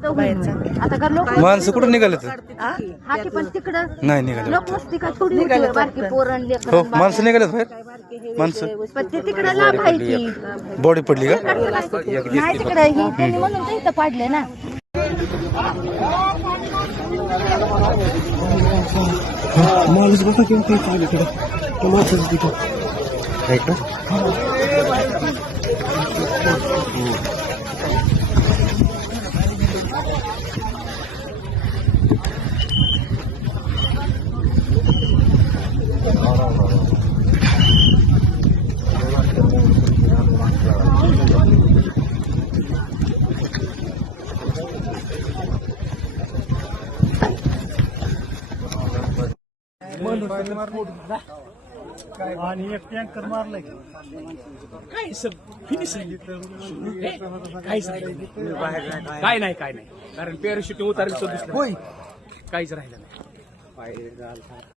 आता का लोक माणसं कुठं निघाले तर हा की पण तिकडं नाही निघाले लोक मस्ती का थोडी होती बारकी पोरण लेकरं हो माणसं निघालेत बाहेर माणसं पण ते तिकडं लांब आहे की बॉडी पडली का नाही तिकडं ही त्यांनी म्हणून तर इथं पाडले ना माणूस बघा किंवा काही चालू इकडं माणसाचं तिथं आहे का आणि एक टँकर मारलाय काय सब फिनिशिंग काय नाही कारण पॅराशूट उतारलं दिसलं काहीच राहिलं नाही.